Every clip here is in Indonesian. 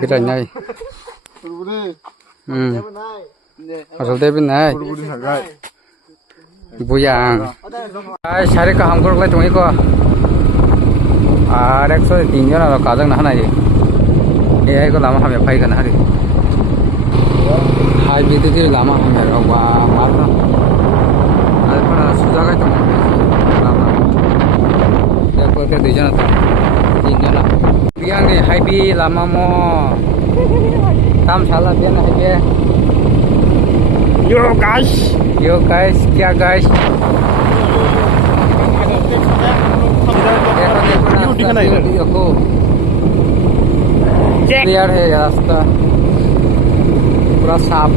Kita nyai. Asal David nai. Buyang. Ay sari kaham korok lai tungi ko. Arek so tinggal ada kajang nah nai. Ini ko lama kami pai kan hari. Hai bitu tu lama kami wah marna. Ada pun susah kai tungi. Lama. Dapat ke di sana tu. Tinggal lah. Yang ni hai bi lama mo. Tam salah dia na hai. Yo guys, क्या guys? देखो क्लियर है रास्ता पूरा साफ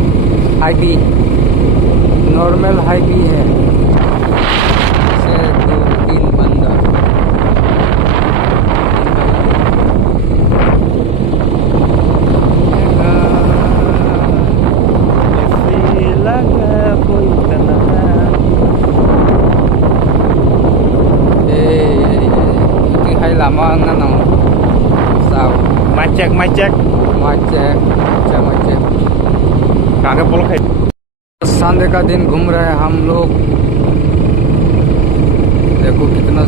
heavy normal heavy है से 2-3 बंदा lama nggak sao macet कहाँ पुल है संडे का दिन घूम रहे हैं हम लोग देखो कितना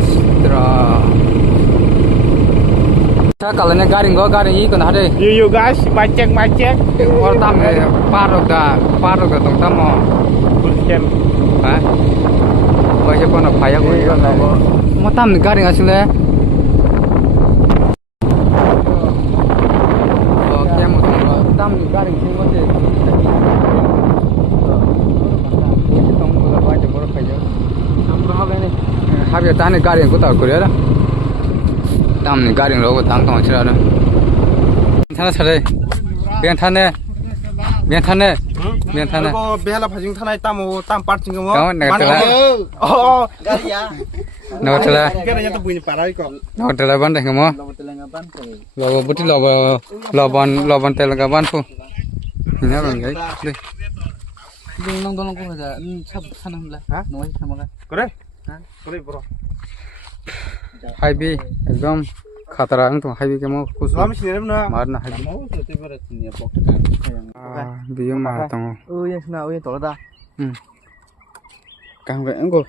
कल ने गाड़ी ये कौन हरे you guys macet और तम पार होगा तो तम bukan हाँ वैसे कौन फाया कोई mau तम गाड़ी असले tam garing sing wote tong bola baje bor khayo amro habe ni habe tane garing ko ta kore tam ni garing lo tang tong chira na thana sare ben thane ko behla phajing thanai tam part ching mo garia Notela kira nya to buini parai ko notela ban deh mo lobo buti lobon telenga ban pu ini orang guys deh dong ko aja sab sana lah noi sama kan kore bro highway एकदम खतरा तो highway के mo कुछ हम सिनेम ना मारना highway mau to te berat ni pok biyo ma tang ya sna to da kang ve ngo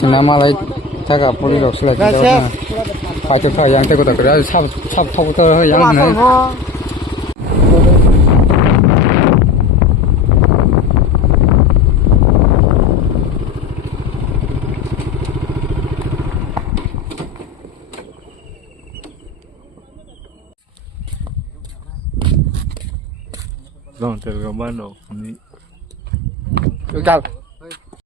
Sinama lai taka poli rok sila kita pacu kah yang teko tak kerja sab thau tu yang mana Don't tell your man no. Ugal